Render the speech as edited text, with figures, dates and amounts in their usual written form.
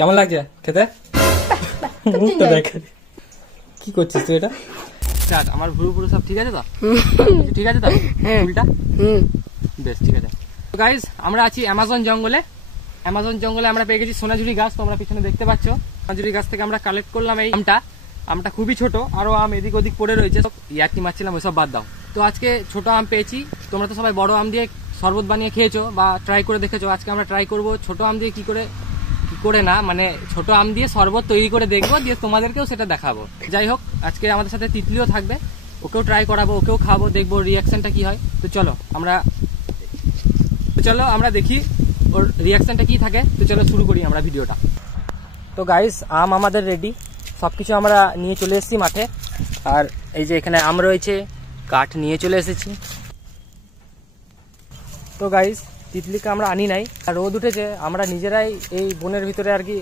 কেমন লাগছে খেতে? মুখটা দেখে কি করছিস তুই? এটা আমার ভুরু ভুরু সব ঠিক আছে তো? ঠিক আছে তো ফুলটা? বেশ ঠিক আছে। তো গাইস আমরা আছি অ্যামাজন জঙ্গলে। অ্যামাজন জঙ্গলে আমরা পেয়ে গেছি সোনাঝুরি গাছ, তোমরা পিছনে দেখতে পাচ্ছ। সোনাঝুরি গাছ থেকে আমরা কালেক্ট করলাম এই আমটা খুবই ছোট, আরো আম এদিক ওদিক পড়ে রয়েছে, ইয়ার্কি মারছিলাম, ওইসব বাদ দাও। তো আজকে ছোট আম পেয়েছি। তোমরা তো সবাই বড় আম দিয়ে শরবত বানিয়ে খেয়েছো বা ট্রাই করে দেখেছো। আজকে আমরা ট্রাই করব ছোট আম দিয়ে কি করে না মানে ছোট আম দিয়ে শরবত তৈরি করে দেখবো, দিয়ে তোমাদেরকেও সেটা দেখাবো। যাই হোক, আজকে আমাদের সাথে তিতলিও থাকবে, ওকেও ট্রাই করাবো, ওকেও খাবো, দেখবো রিয়াকশনটা কি হয়। তো চলো আমরা দেখি ওর রিয়াকশনটা কি থাকে। তো চলো শুরু করি আমরা ভিডিওটা। তো গাইস আম আমাদের রেডি, সবকিছু আমরা নিয়ে চলে এসেছি মাঠে। আর এই যে এখানে আম রয়েছে, কাঠ নিয়ে চলে এসেছি। তো গাইস তিতলিকে আমরা আনি নাই, আর রোদ উঠেছে, আমরা নিজেরাই এই বনের ভিতরে আর কি